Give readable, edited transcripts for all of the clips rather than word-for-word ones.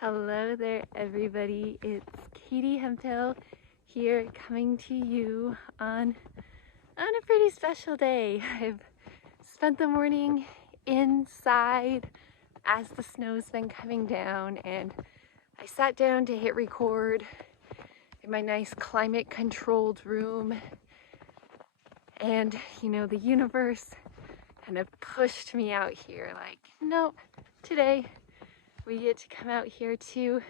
Hello there, everybody. It's Katie Hemphill here, coming to you on a pretty special day. I've spent the morning inside as the snow's been coming down, and I sat down to hit record in my nice climate-controlled room. And the universe kind of pushed me out here, like, nope, today we get to come out here to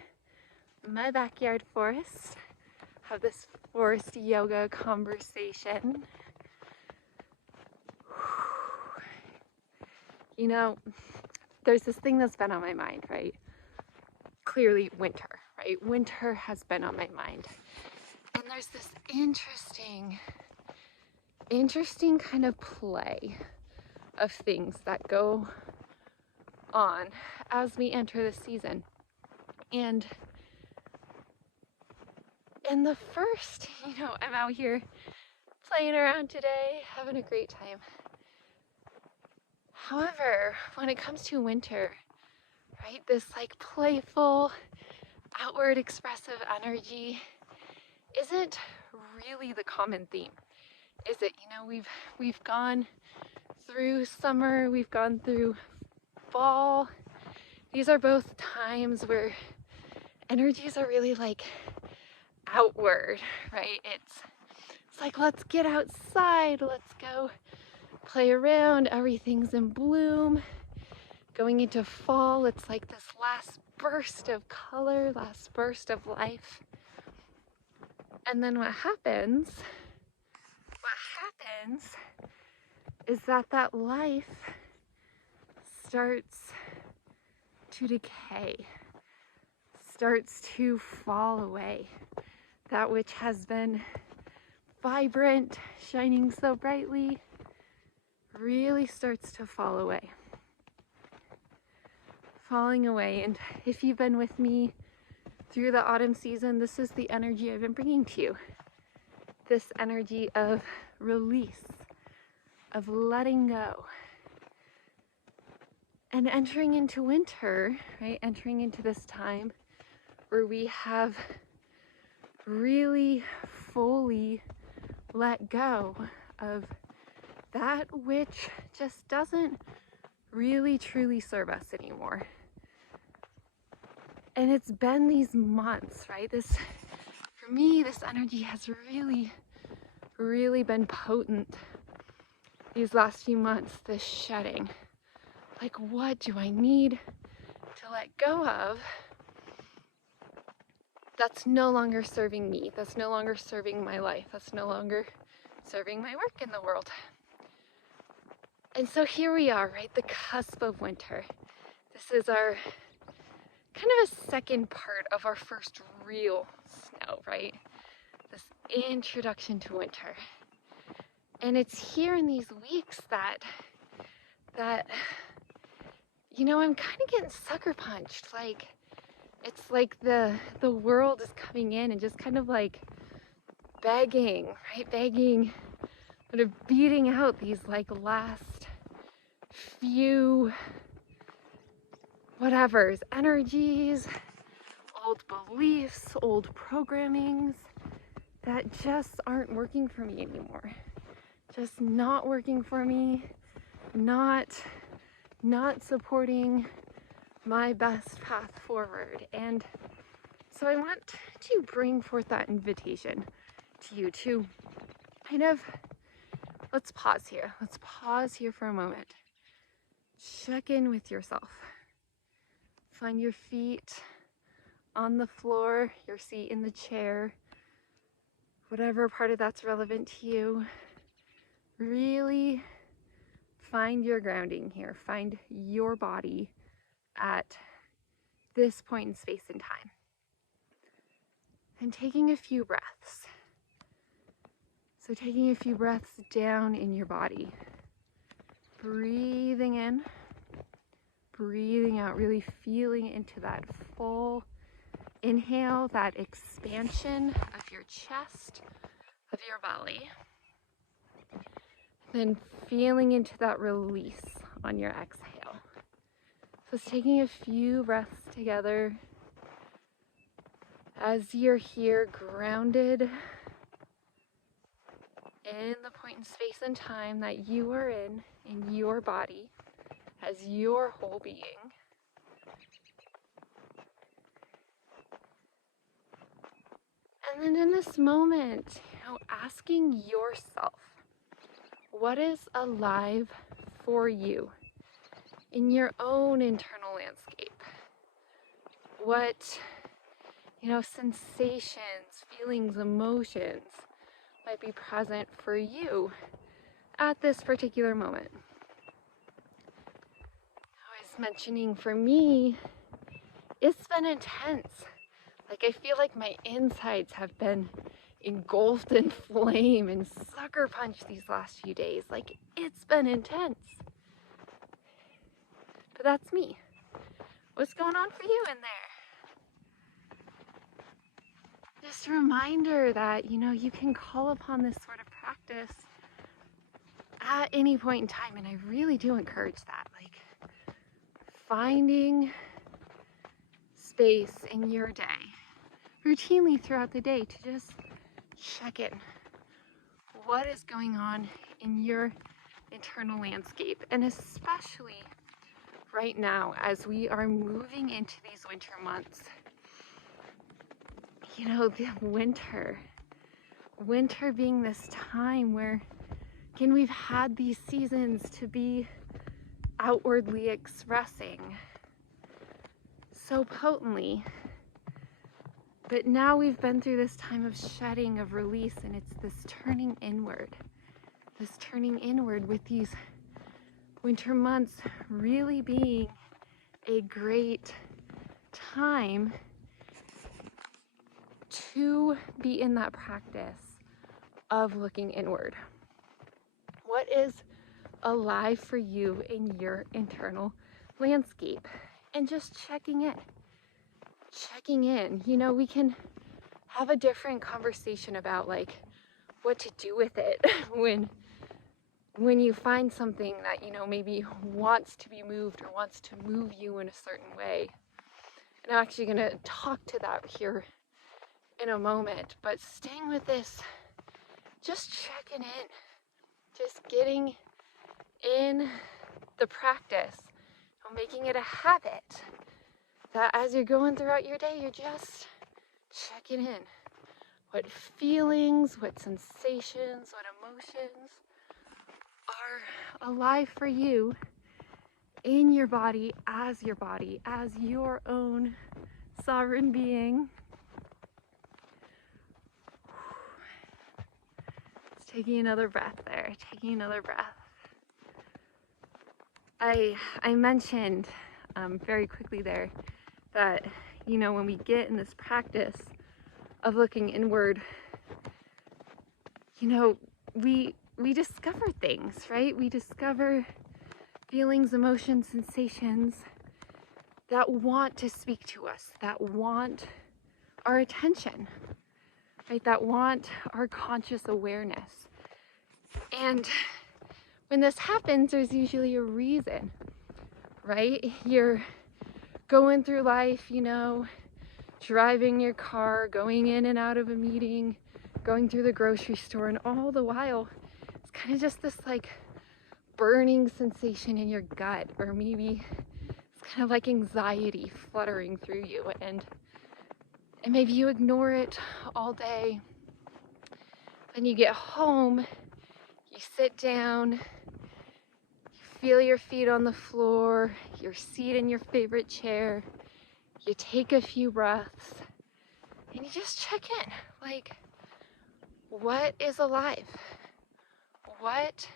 my backyard forest, have this forest yoga conversation. There's this thing that's been on my mind, right? Clearly winter, right? Winter has been on my mind. And there's this interesting kind of play of things that go on as we enter the season. And the first, I'm out here playing around today, having a great time. However, when it comes to winter, right, this like playful, outward expressive energy isn't really the common theme, is it? We've gone through summer, we've gone through fall. These are both times where energies are really like outward, right? It's like, let's get outside, let's go play around, everything's in bloom. Going into fall, it's like this last burst of color, last burst of life. And then what happens is that life starts to decay, starts to fall away. That which has been vibrant, shining so brightly, really starts to fall away. Falling away. And if you've been with me through the autumn season, this is the energy I've been bringing to you. This energy of release, of letting go. And entering into winter, right? Entering into this time where we have really fully let go of that which just doesn't really truly serve us anymore. And it's been these months, right? For me, this energy has really been potent these last few months, this shedding. Like, what do I need to let go of that's no longer serving me, that's no longer serving my life, that's no longer serving my work in the world? And so here we are, right? The cusp of winter. This is our kind of a second part of our first real snow, right? This introduction to winter. And it's here in these weeks that I'm kind of getting sucker punched. Like, it's like the world is coming in and just kind of like begging, right? Begging, sort of beating out these like last few whatevers, energies, old beliefs, old programmings that just aren't working for me anymore. Just not working for me, not supporting my best path forward. And so I want to bring forth that invitation to you to kind of, let's pause here. Let's pause here for a moment. Check in with yourself. Find your feet on the floor, your seat in the chair, whatever part of that's relevant to you. Really find your grounding here. Find your body at this point in space and time. And taking a few breaths. So taking a few breaths down in your body. Breathing in, breathing out, really feeling into that full inhale, that expansion of your chest, of your belly. Then feeling into that release on your exhale. So it's taking a few breaths together, As you're here grounded in the point in space and time that you are in your body, as your whole being. And then in this moment, asking yourself, what is alive for you in your own internal landscape? What, sensations, feelings, emotions might be present for you at this particular moment? I was mentioning for me, it's been intense. Like, I feel like my insides have been engulfed in flame and sucker punched these last few days. Like, it's been intense. But that's me. What's going on for you in there? Just a reminder that, you can call upon this sort of practice at any point in time. And I really do encourage that. Like, finding space in your day, routinely throughout the day, to just check in. What is going on in your internal landscape? And especially right now, as we are moving into these winter months, the winter being this time where, again, we've had these seasons to be outwardly expressing so potently, but now we've been through this time of shedding, of release, and it's this turning inward with these winter months really being a great time to be in that practice of looking inward. What is alive for you in your internal landscape? And just checking in. We can have a different conversation about like what to do with it when you find something that maybe wants to be moved or wants to move you in a certain way. And I'm actually going to talk to that here in a moment, but staying with this, just checking in, just getting in the practice, making it a habit that as you're going throughout your day, you're just checking in. What feelings, what sensations, what emotions are alive for you in your body, as your own sovereign being. Just taking another breath there, I mentioned very quickly there that, when we get in this practice of looking inward, we discover things, right? We discover feelings, emotions, sensations that want to speak to us, that want our attention, right? That want our conscious awareness. And when this happens, there's usually a reason, right? You're going through life, driving your car, going in and out of a meeting, going through the grocery store, and all the while, it's kind of just this like burning sensation in your gut, or maybe it's kind of like anxiety fluttering through you, and maybe you ignore it all day. Then you get home, you sit down, you feel your feet on the floor, your seat in your favorite chair, you take a few breaths, and you just check in, like, what is alive? What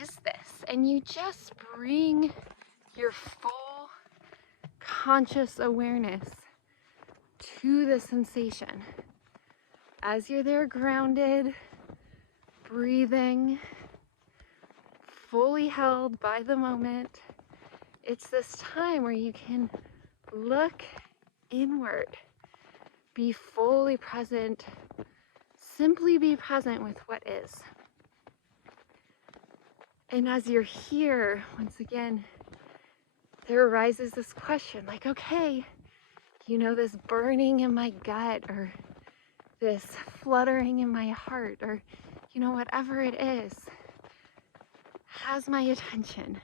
is this? And you just bring your full conscious awareness to the sensation. As you're there grounded, breathing, fully held by the moment, it's this time where you can look inward, be fully present, simply be present with what is. And as you're here, once again, there arises this question like, okay, this burning in my gut, or this fluttering in my heart, or, whatever it is, has my attention.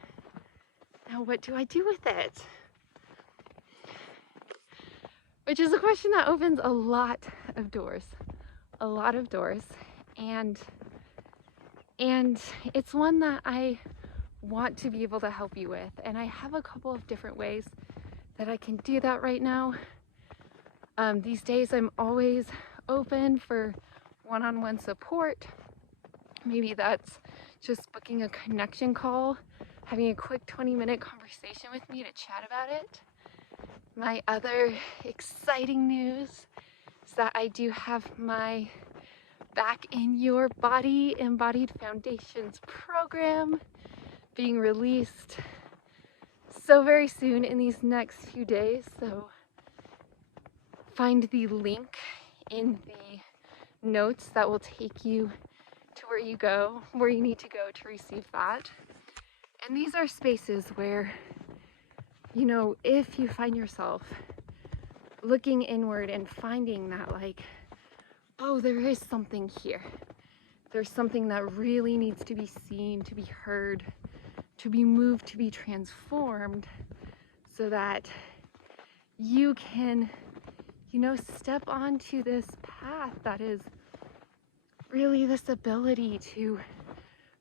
Now, what do I do with it? Which is a question that opens a lot of doors. And it's one that I want to be able to help you with. And I have a couple of different ways that I can do that right now. These days I'm always open for one-on-one support. Maybe that's just booking a connection call, having a quick 20-minute conversation with me to chat about it. My other exciting news is that I do have my Back in Your Body Embodied Foundations program being released so very soon in these next few days. So find the link in the notes that will take you to where you need to go to receive that. And these are spaces where, if you find yourself looking inward and finding that, like, oh, there is something here. There's something that really needs to be seen, to be heard, to be moved, to be transformed, so that you can, step onto this path that is really this ability to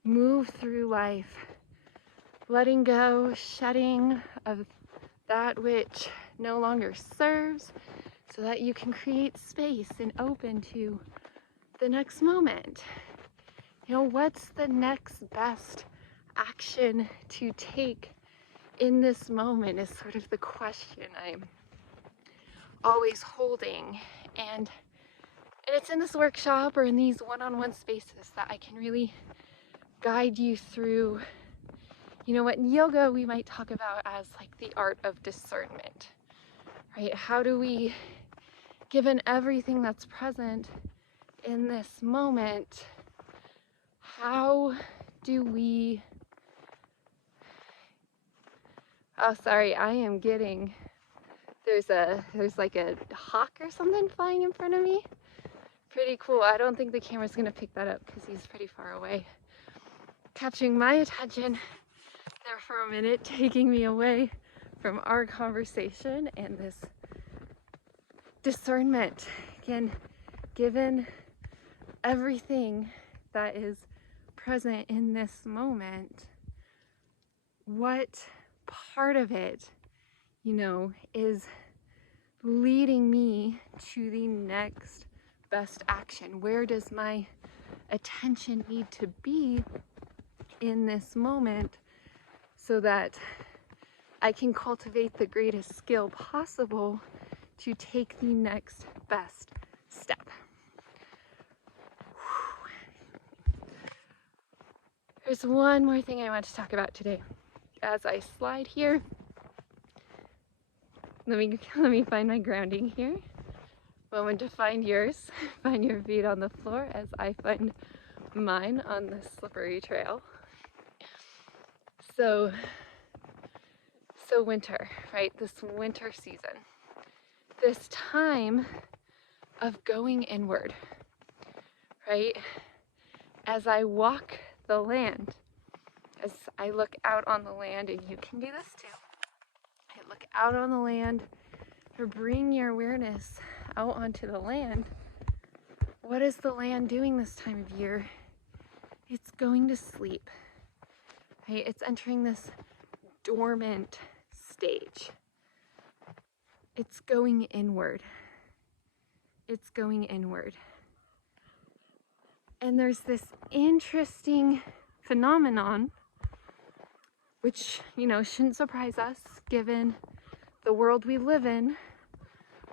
move through life, letting go, shedding of that which no longer serves, so that you can create space and open to the next moment. What's the next best action to take in this moment is sort of the question I'm always holding. And it's in this workshop or in these one-on-one spaces that I can really guide you through, what in yoga we might talk about as like the art of discernment, right? How do we, given everything that's present in this moment, how do we, oh, sorry, I am getting, there's like a hawk or something flying in front of me. Pretty cool. I don't think the camera's gonna pick that up because he's pretty far away. Capturing my attention there for a minute, taking me away from our conversation and this discernment. Again, given everything that is present in this moment, what part of it, is leading me to the next best action? Where does my attention need to be in this moment so that I can cultivate the greatest skill possible to take the next best step? There's one more thing I want to talk about today. As I slide here, let me find my grounding here. Moment to find yours. Find your feet on the floor as I find mine on this slippery trail. So winter, right? This winter season. This time of going inward, right? As I walk the land, as I look out on the land, and you can do this too. I look out on the land, or bring your awareness out onto the land. What is the land doing this time of year? It's going to sleep, right? It's entering this dormant stage. It's going inward. It's going inward. And there's this interesting phenomenon, which, shouldn't surprise us given the world we live in,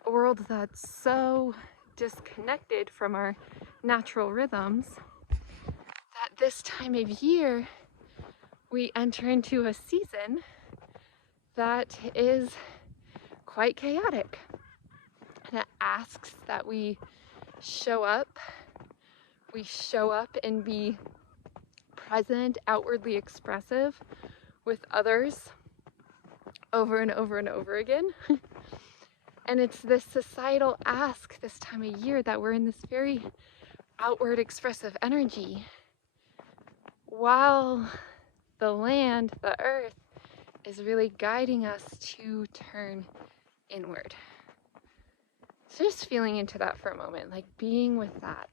a world that's so disconnected from our natural rhythms, that this time of year we enter into a season that is quite chaotic. And it asks that we show up and be present, outwardly expressive with others over and over and over again. And it's this societal ask this time of year that we're in this very outward expressive energy, while the land, the earth, is really guiding us to turn inward. So just feeling into that for a moment, like being with that.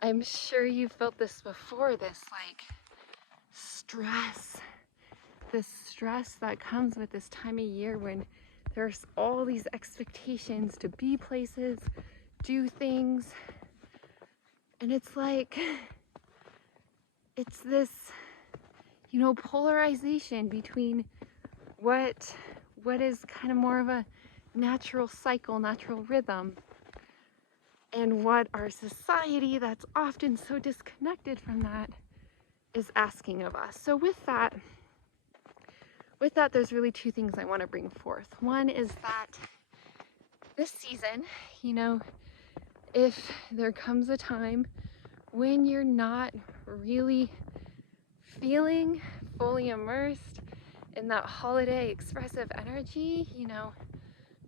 I'm sure you've felt this before, this like stress that comes with this time of year when there's all these expectations to be places, do things, and it's like, it's this, you know, polarization between what is kind of more of a natural cycle, natural rhythm, and what our society that's often so disconnected from that is asking of us. So with that, there's really two things I want to bring forth. One is that this season, you know, if there comes a time when you're not really feeling fully immersed in that holiday expressive energy, you know,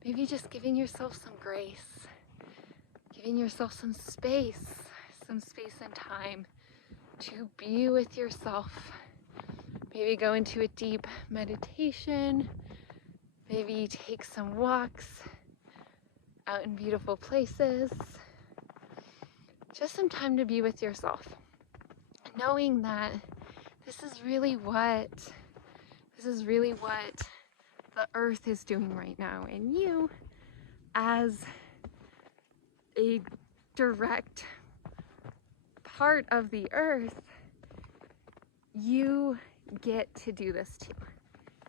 maybe just giving yourself some grace, giving yourself some space and time to be with yourself. Maybe go into a deep meditation, maybe take some walks out in beautiful places. Just some time to be with yourself, knowing that this is really what the earth is doing right now, and you, as a direct part of the earth, you get to do this too.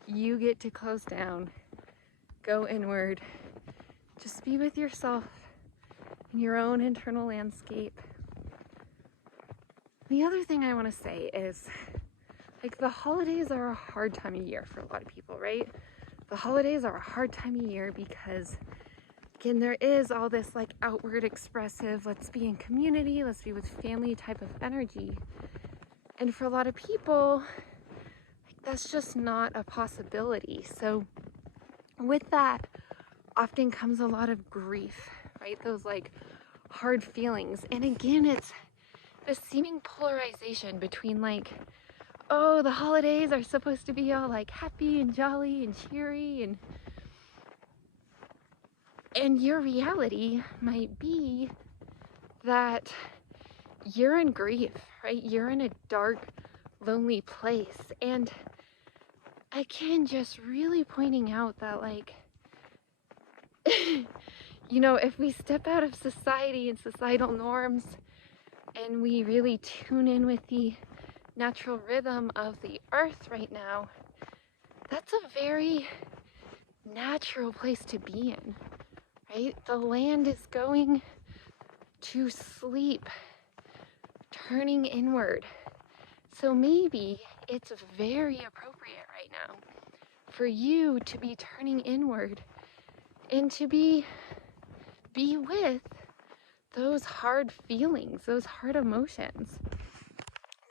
You get to close down, go inward, just be with yourself in your own internal landscape. The other thing I want to say is, like, the holidays are a hard time of year for a lot of people, right? The holidays are a hard time of year because, again, there is all this like outward expressive, let's be in community, let's be with family type of energy. And for a lot of people, like, that's just not a possibility. So with that often comes a lot of grief, right? Those like hard feelings. And again, it's this seeming polarization between like, oh, the holidays are supposed to be all like happy and jolly and cheery, and your reality might be that you're in grief, right? You're in a dark, lonely place. And again, just really pointing out that, like, you know, if we step out of society and societal norms and we really tune in with the natural rhythm of the earth right now, that's a very natural place to be in, right? The land is going to sleep, turning inward. So maybe it's very appropriate right now for you to be turning inward and to be with those hard feelings, those hard emotions.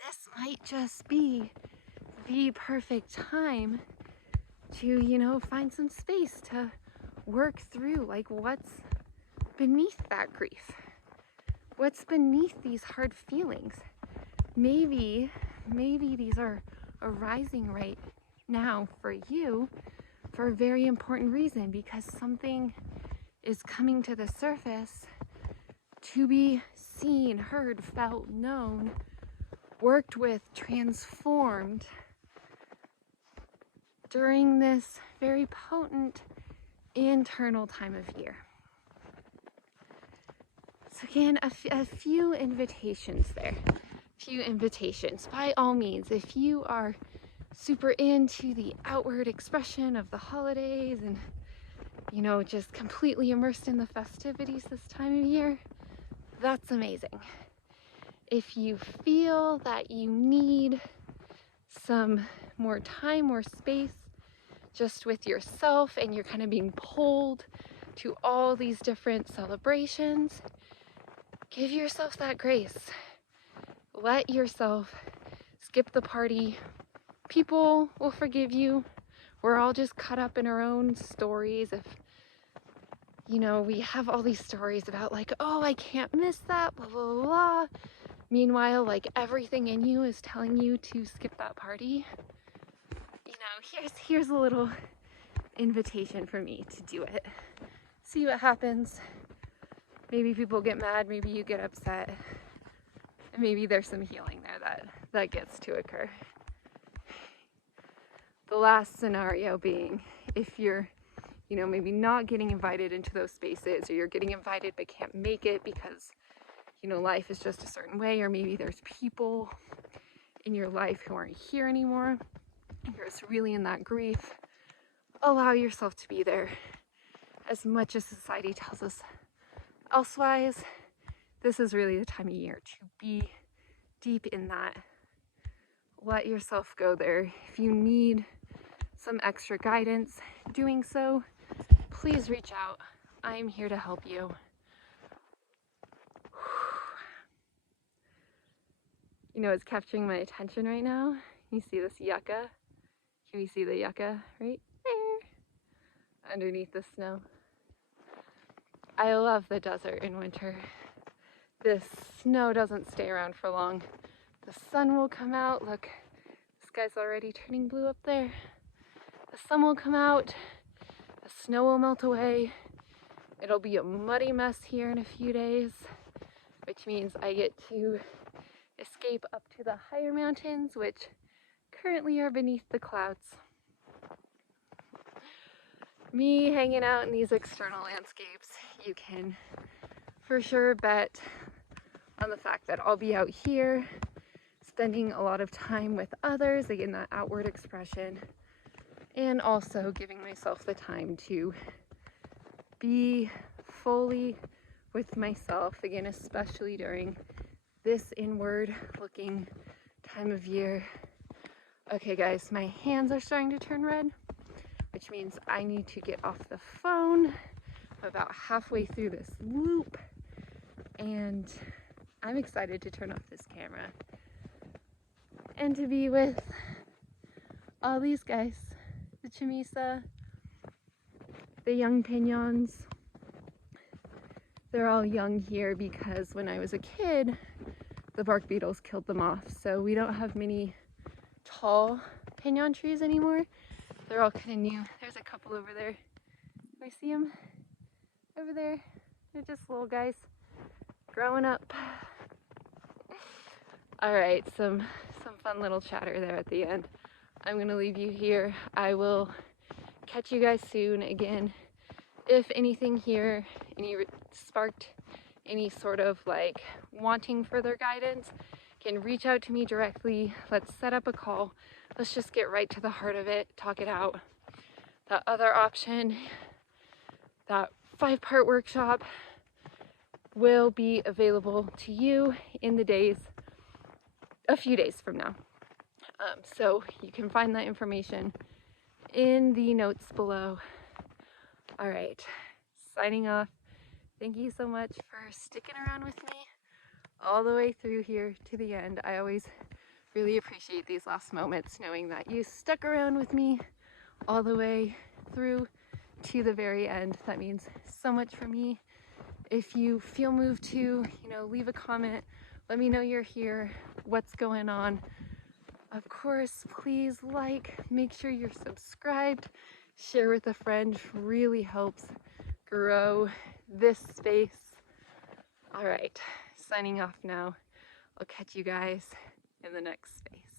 This might just be the perfect time to, you know, find some space to work through like what's beneath that grief, what's beneath these hard feelings. Maybe these are arising right now for you for a very important reason, because something is coming to the surface to be seen, heard, felt, known, worked with, transformed during this very potent internal time of year. So again, a few invitations there. Few invitations. By all means, if you are super into the outward expression of the holidays and, you know, just completely immersed in the festivities this time of year, that's amazing. If you feel that you need some more time, more space just with yourself, and you're kind of being pulled to all these different celebrations, give yourself that grace. Let yourself skip the party. People will forgive you. We're all just caught up in our own stories of You know, we have all these stories about like, oh, I can't miss that, blah, blah, blah. Meanwhile, like everything in you is telling you to skip that party. You know, here's a little invitation for me to do it. See what happens. Maybe people get mad, maybe you get upset. And maybe there's some healing there that gets to occur. The last scenario being if you're, you know, maybe not getting invited into those spaces, or you're getting invited but can't make it because, you know, life is just a certain way, or maybe there's people in your life who aren't here anymore. You're just really in that grief. Allow yourself to be there. As much as society tells us elsewise, this is really the time of year to be deep in that. Let yourself go there. If you need some extra guidance doing so, please reach out. I am here to help you. You know, it's capturing my attention right now. You see this yucca? Can you see the yucca right there underneath the snow? I love the desert in winter. The snow doesn't stay around for long. The sun will come out. Look, the sky's already turning blue up there. The sun will come out. The snow will melt away. It'll be a muddy mess here in a few days, which means I get to escape up to the higher mountains, which currently are beneath the clouds. Me hanging out in these external landscapes, you can for sure bet on the fact that I'll be out here spending a lot of time with others, again, that outward expression, and also giving myself the time to be fully with myself, again, especially during this inward looking time of year. Okay guys, my hands are starting to turn red, which means I need to get off the phone. I'm about halfway through this loop, and I'm excited to turn off this camera and to be with all these guys, the Chamisa, the young Piñons. They're all young here because when I was a kid, the bark beetles killed them off. So we don't have many tall piñon trees anymore. They're all kind of new. There's a couple over there. Do I see them? Over there. They're just little guys growing up. All right, some fun little chatter there at the end. I'm gonna leave you here. I will catch you guys soon. Again, if anything here, sparked any sort of like wanting further guidance, can reach out to me directly. Let's set up a call. Let's just get right to the heart of it, talk it out. That other option, that 5-part workshop, will be available to you in a few days from now. So you can find that information in the notes below. All right, signing off. Thank you so much for sticking around with me all the way through here to the end. I always really appreciate these last moments, knowing that you stuck around with me all the way through to the very end. That means so much for me. If you feel moved to, leave a comment, let me know you're here, what's going on. Of course, please make sure you're subscribed, share with a friend, really helps grow this space. All right, signing off now. I'll catch you guys in the next space.